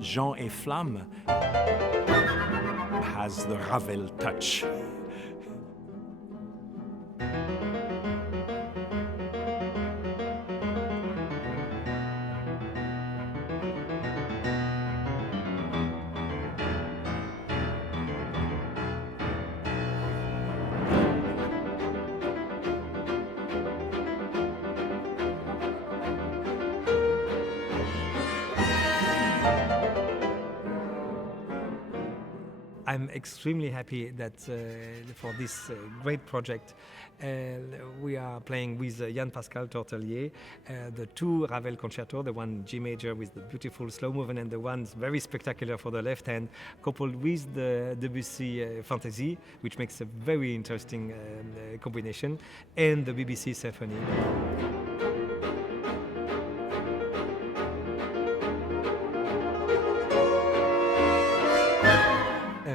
Jean-Efflam has the Ravel touch. I'm extremely happy that for this great project we are playing with Yan Pascal Tortelier the two Ravel concertos, the one G major with the beautiful slow movement and the one very spectacular for the left hand, coupled with the Debussy Fantasie, which makes a very interesting combination, and the BBC Symphony.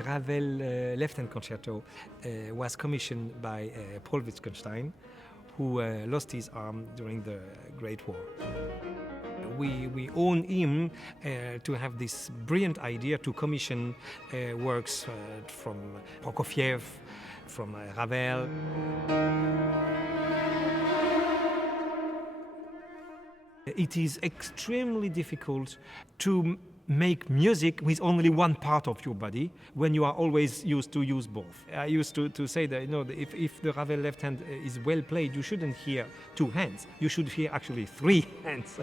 Ravel left-hand concerto was commissioned by Paul Wittgenstein, who lost his arm during the Great War. We own him to have this brilliant idea to commission works from Prokofiev, from Ravel. It is extremely difficult to make music with only one part of your body when you are always used to use both. I used to say that, if the Ravel left hand is well played, you shouldn't hear two hands. You should hear actually three hands.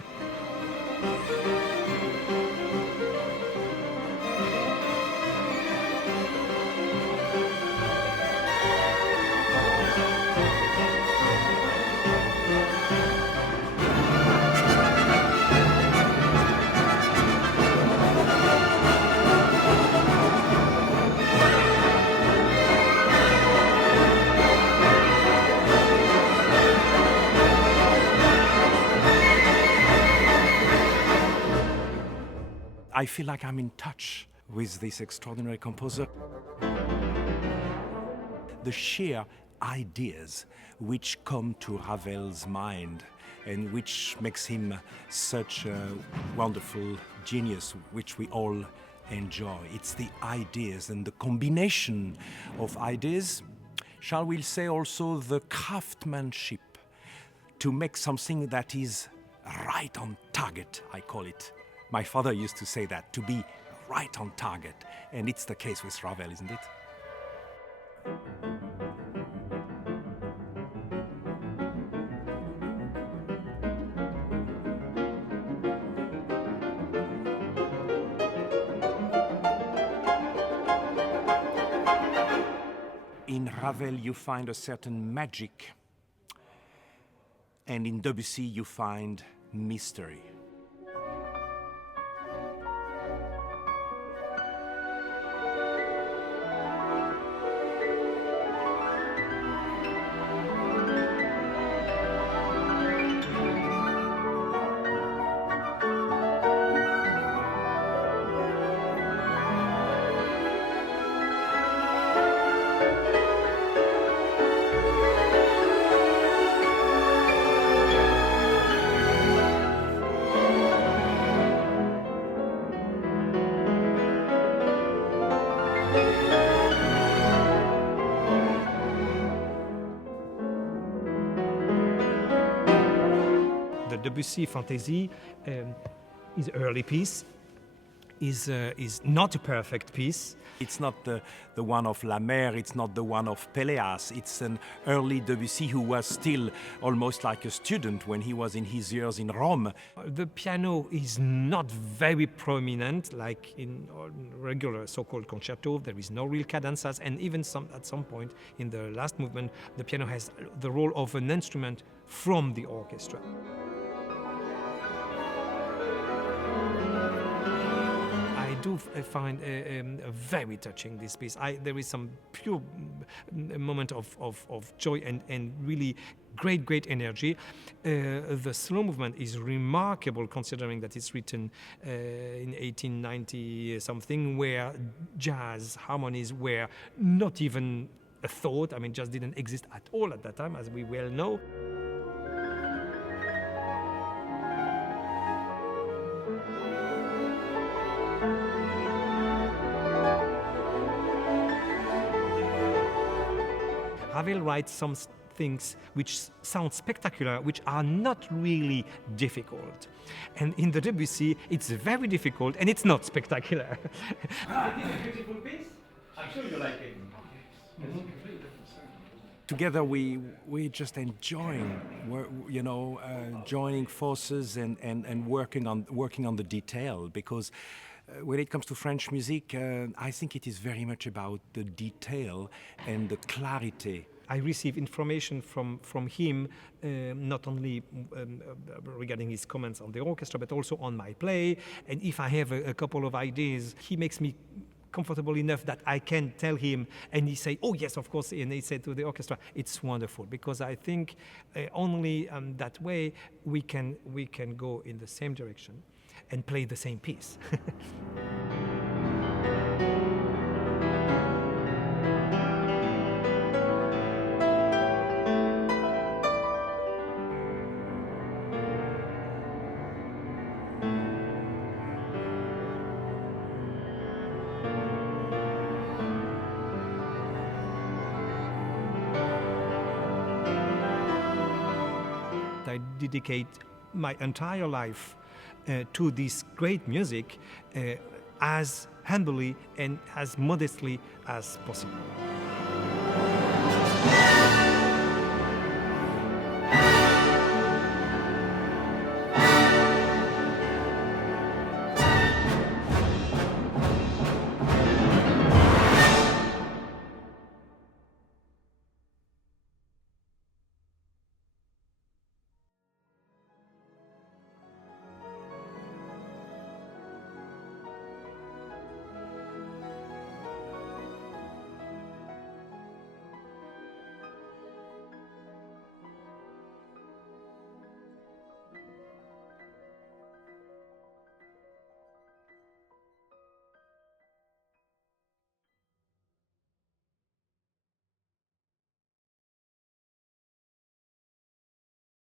I feel like I'm in touch with this extraordinary composer. The sheer ideas which come to Ravel's mind and which makes him such a wonderful genius, which we all enjoy. It's the ideas and the combination of ideas, shall we say also the craftsmanship, to make something that is right on target, I call it. My father used to say that, to be right on target, and it's the case with Ravel, isn't it? In Ravel you find a certain magic, and in Debussy you find mystery. The Debussy Fantasie is an early piece, is not a perfect piece. It's not the one of La Mer, it's not the one of Péléas. It's an early Debussy who was still almost like a student when he was in his years in Rome. The piano is not very prominent, like in regular so-called concerto. There is no real cadences, and even at some point in the last movement, the piano has the role of an instrument from the orchestra. I do find very touching this piece. There is some pure moment of joy and really great energy. The slow movement is remarkable considering that it's written in 1890 something, where jazz harmonies were not even a thought. I mean, just didn't exist at all at that time, as we well know. Ravel writes some things which sound spectacular, which are not really difficult. And in the Debussy, it's very difficult and it's not spectacular. I think a beautiful piece. I'm sure you like it. Together we just enjoying, joining forces and working on the detail, because when it comes to French music, I think it is very much about the detail and the clarity. I receive information from him, not only regarding his comments on the orchestra, but also on my play. And if I have a couple of ideas, he makes me comfortable enough that I can tell him, and he say, "Oh yes, of course." And he said to the orchestra, "It's wonderful," because I think only that way we can go in the same direction and play the same piece. I dedicate my entire life to this great music as humbly and as modestly as possible.